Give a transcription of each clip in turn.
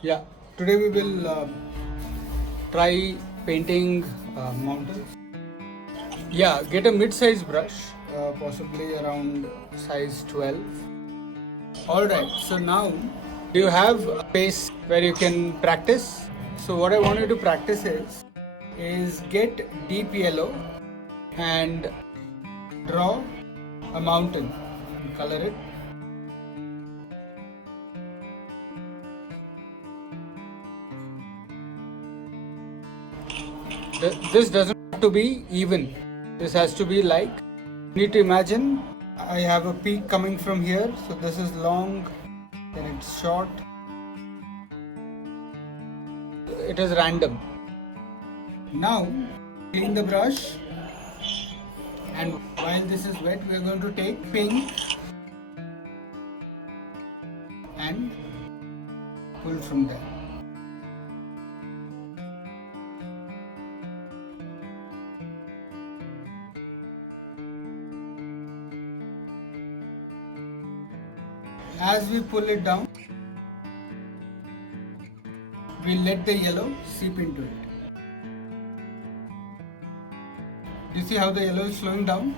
Yeah, today we will try painting mountains. Yeah, get a mid-size brush, possibly around size 12. Alright, so now you have a space where you can practice. So what I want you to practice is get deep yellow and draw a mountain. Color it. This doesn't have to be even. This has to be like, you need to imagine I have a peak coming from here. So this is long, then it's short. It is random. Now clean the brush, and while this is wet, we are going to take pink and pull from there. As we pull it down, we let the yellow seep into it. You see how the yellow is flowing down?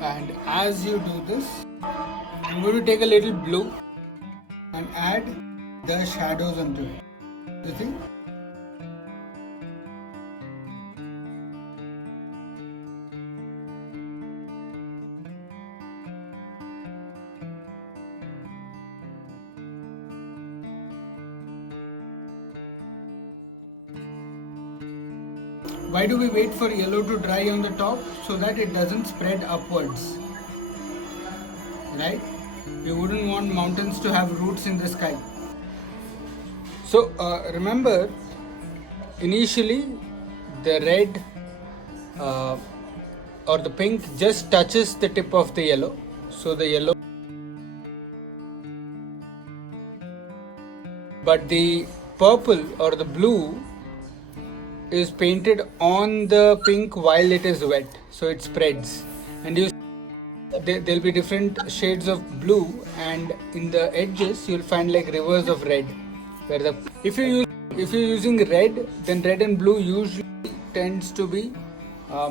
And as you do this, I'm going to take a little blue and add the shadows onto it. You see? Why do we wait for yellow to dry on the top? So that it doesn't spread upwards. Right? We wouldn't want mountains to have roots in the sky. So remember, initially the red or the pink just touches the tip of the yellow. So the yellow, but the purple or the blue is painted on the pink while it is wet, so it spreads, and there'll be different shades of blue, and in the edges you'll find like rivers of red. Where if you're using red, then red and blue usually tends to be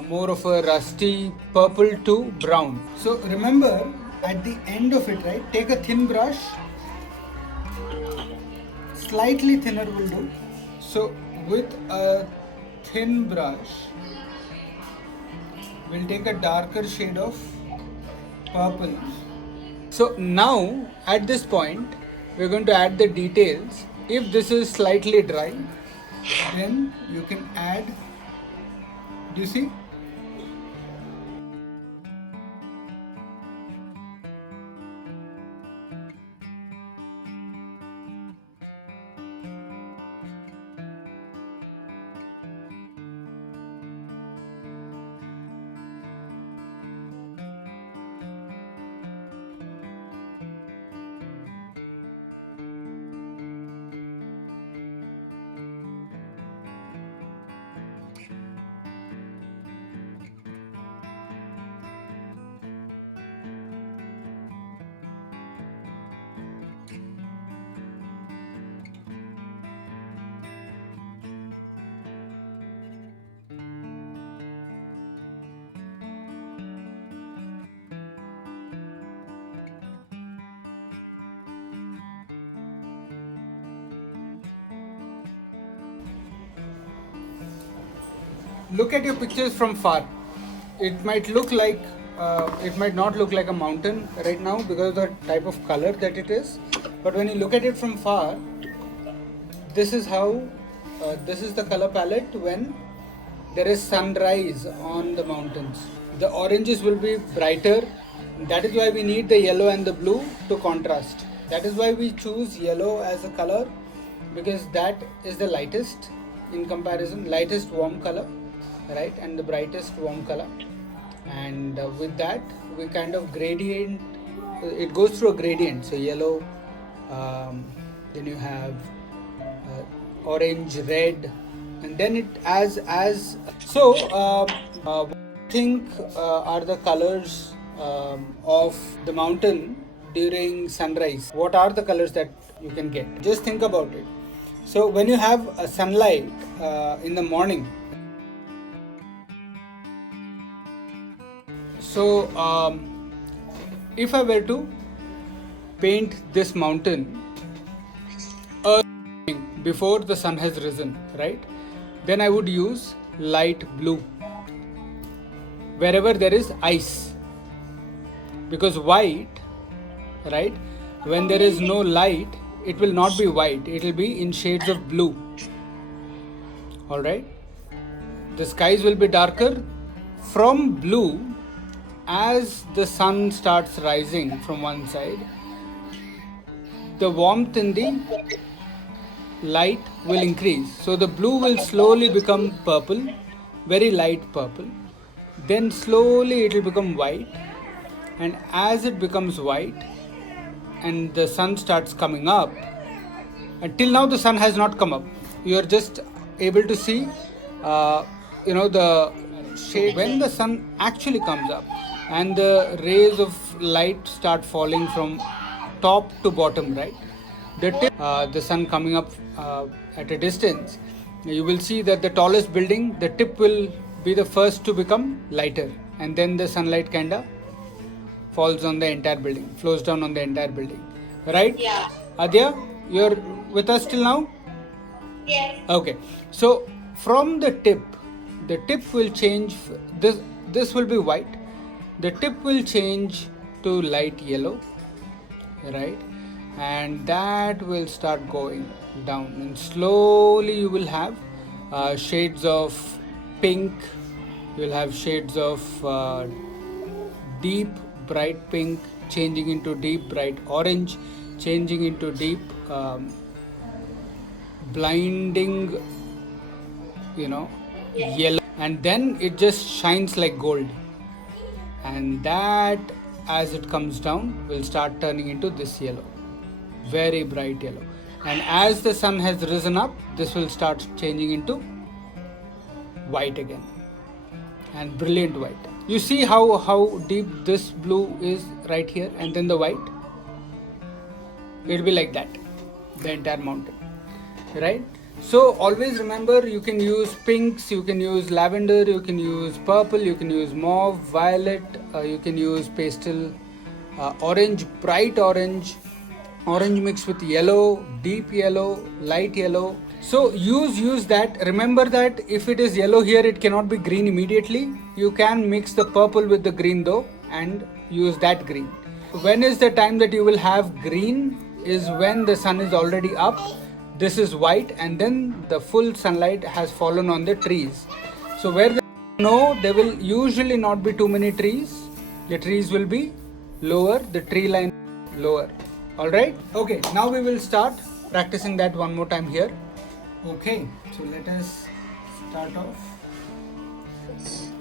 more of a rusty purple to brown. So remember, at the end of it, right, take a thin brush, slightly thinner will do. So with a thin brush, we'll take a darker shade of purple. So now at this point, we're going to add the details. If this is slightly dry, then you can add, do you see? Look at your pictures from far. It might look like, it might not look like a mountain right now because of the type of color that it is. But when you look at it from far, this is how, this is the color palette when there is sunrise on the mountains. The oranges will be brighter. That is why we need the yellow and the blue to contrast. That is why we choose yellow as a color, because that is the lightest in comparison, lightest warm color, right, and the brightest warm color. And with that we kind of gradient, it goes through a gradient. So yellow, then you have orange, red, and then it as so. What do you think are the colors of the mountain during sunrise? What are the colors that you can get? Just think about it. So when you have a sunlight in the morning, so if I were to paint this mountain before the sun has risen, right? Then I would use light blue wherever there is ice, because white, right? When there is no light, it will not be white, it will be in shades of blue. All right, the skies will be darker from blue. As the sun starts rising from one side, the warmth in the light will increase, so the blue will slowly become purple, very light purple, then slowly it will become white, and as it becomes white and the sun starts coming up, until now the sun has not come up, you are just able to see the shade. When the sun actually comes up and the rays of light start falling from top to bottom, right, the tip, the sun coming up at a distance, you will see that the tallest building, the tip will be the first to become lighter, and then the sunlight kinda falls on the entire building, flows down on the entire building, right? Yeah. Adya, you're with us till now? Yes. Okay, so from the tip will change. This will be white, the tip will change to light yellow, right, and that will start going down, and slowly you will have shades of pink, you will have shades of deep bright pink changing into deep bright orange, changing into deep blinding yellow, and then it just shines like gold, and that as it comes down will start turning into this yellow, very bright yellow, and as the sun has risen up, this will start changing into white again, and brilliant white. You see how deep this blue is right here, and then the white, it will be like that, the entire mountain, right? So always remember, you can use pinks, you can use lavender, you can use purple, you can use mauve, violet, you can use pastel, orange, bright orange, orange mixed with yellow, deep yellow, light yellow. So use that. Remember that if it is yellow here, it cannot be green immediately. You can mix the purple with the green though and use that green. When is the time that you will have green? Is when the sun is already up. This is white, and then the full sunlight has fallen on the trees. So where there will usually not be too many trees. The trees will be lower, the tree line lower. Alright? Okay, now we will start practicing that one more time here. Okay, so let us start off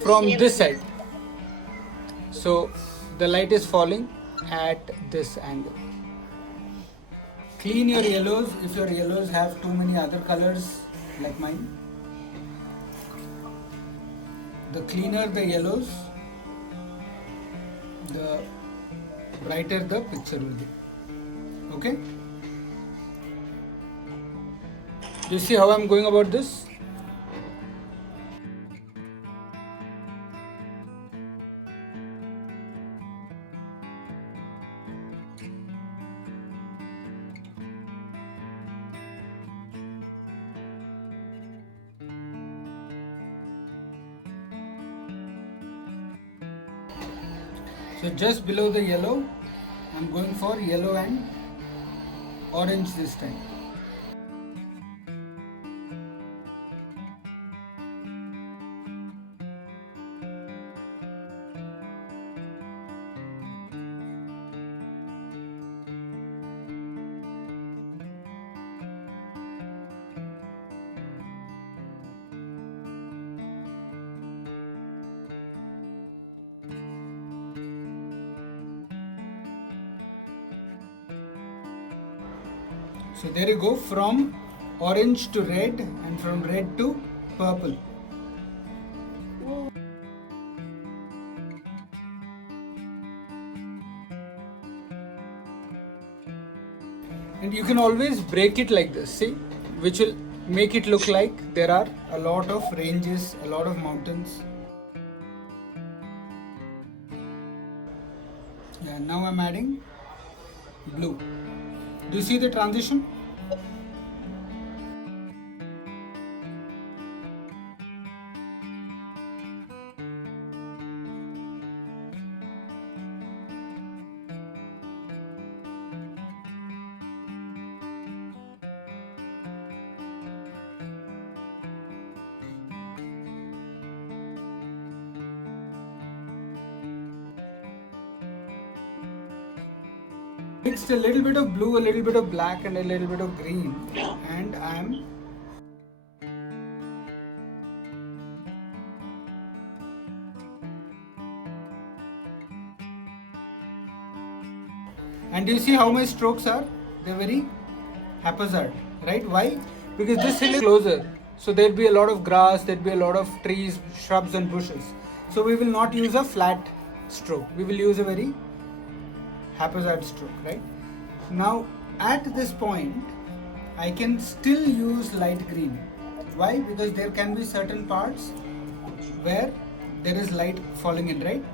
from this side. So the light is falling at this angle. Clean your yellows if your yellows have too many other colors like mine. The cleaner the yellows, the brighter the picture will be. Okay? Do you see how I'm going about this? So just below the yellow, I'm going for yellow and orange this time. So there you go, from orange to red and from red to purple. And you can always break it like this, see, which will make it look like there are a lot of ranges, a lot of mountains. Yeah, now I'm adding blue. Do you see the transition? Mixed a little bit of blue, a little bit of black and a little bit of green, and and do you see how my strokes are? They're very haphazard, right? Why? Because this hill is closer, so there'll be a lot of grass, there'll be a lot of trees, shrubs and bushes. So we will not use a flat stroke, we will use a very haphazard stroke, right? Now at this point I can still use light green. Why? Because there can be certain parts where there is light falling in, right?